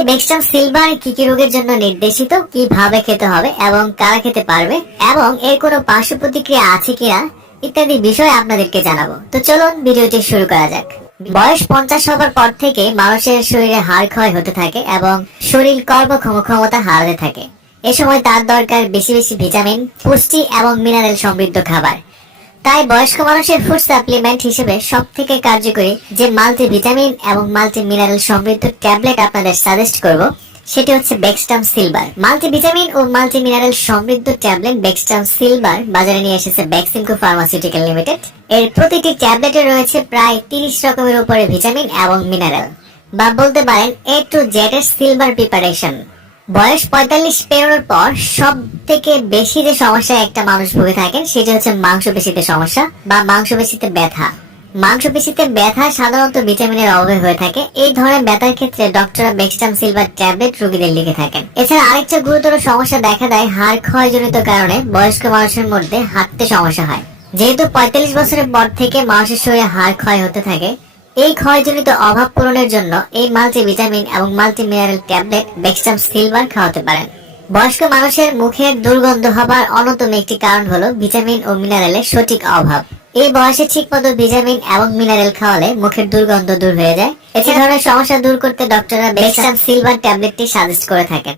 এই বেক্সটাম সিলভার কি কি রোগের জন্য নির্দেশিত, কিভাবে খেতে হবে এবং কারা খেতে পারবে এবং এর কোনো পার্শ্ব প্রতিক্রিয়া আছে কিনা ইত্যাদি বিষয় আপনাদেরকে জানাবো। তো চলুন ভিডিওটি শুরু করা যাক। বয়স 50 হবার পর থেকে মানুষের শরীরে হাড় ক্ষয় হতে থাকে এবং শরীর কর্মক্ষমতা হারাতে থাকে। এ সময় তার দরকার বেশি বেশি ভিটামিন, পুষ্টি এবং মিনারেল সমৃদ্ধ খাবার। তাই বয়স্ক মানুষের ফুড সাপ্লিমেন্ট হিসেবে সব থেকে কার্যকরী যে মাল্টিভিটামিন এবং মাল্টি মিনারেল সমৃদ্ধ ট্যাবলেট আপনাদের সাজেস্ট করব সেটি হচ্ছে বেক্সটাম সিলভার। মাল্টিভিটামিন ও মাল্টি মিনারেল সমৃদ্ধ ট্যাবলেট বেক্সটাম সিলভার বাজারে নিয়ে এসেছে বেক্সিমকো ফার্মাসিউটিক্যাল লিমিটেড। এর প্রতিটি ট্যাবলেটে রয়েছে প্রায় 30 রকমের উপরে ভিটামিন এবং মিনারেল, বা বলতে পারেন A to Z এর সিলভার প্রিপারেশন। বয়স 45 পেরোনোর পর সব থেকে বেশি যে সমস্যায় একটা মানুষ ভুগে থাকেন সেটি হচ্ছে মাংসপেশিতে সমস্যা বা মাংসপেশিতে ব্যথা। মাংসপেশিতে ব্যথা সাধারণত ভিটামিনের অভাবে হয়ে থাকে। এই ধরনের ব্যথার ক্ষেত্রে ডক্টররা বেক্সটাম সিলভার ট্যাবলেট রোগীদের লিখে থাকেন। এছাড়া আরেকটা গুরুতর সমস্যা দেখা দেয় হাড় ক্ষয়জনিত কারণে বয়স্ক মানুষের মধ্যে হাঁটতে সমস্যা হয়। যেহেতু 45 বছরের পর থেকে মানুষের শরীরে হাড় ক্ষয় হতে থাকে, এই ক্ষয়জনিত অভাব পূরণের জন্য এই মাল্টিভিটামিন এবং multi mineral tablet Bextram silver খাওয়াতে পারেন। বয়স্ক মানুষের মুখের দুর্গন্ধ হবার অন্যতম একটি কারণ হলো ভিটামিন ও মিনারেলের সঠিক অভাব। এই বয়সে ঠিকমতো ভিটামিন এবং মিনারেল খাওয়ালে মুখের দুর্গন্ধ দূর হয়ে যায়। এই ধরনের সমস্যা দূর করতে ডক্টররা বেক্সটাম সিলভার ট্যাবলেটটি সাজেস্ট করে থাকেন।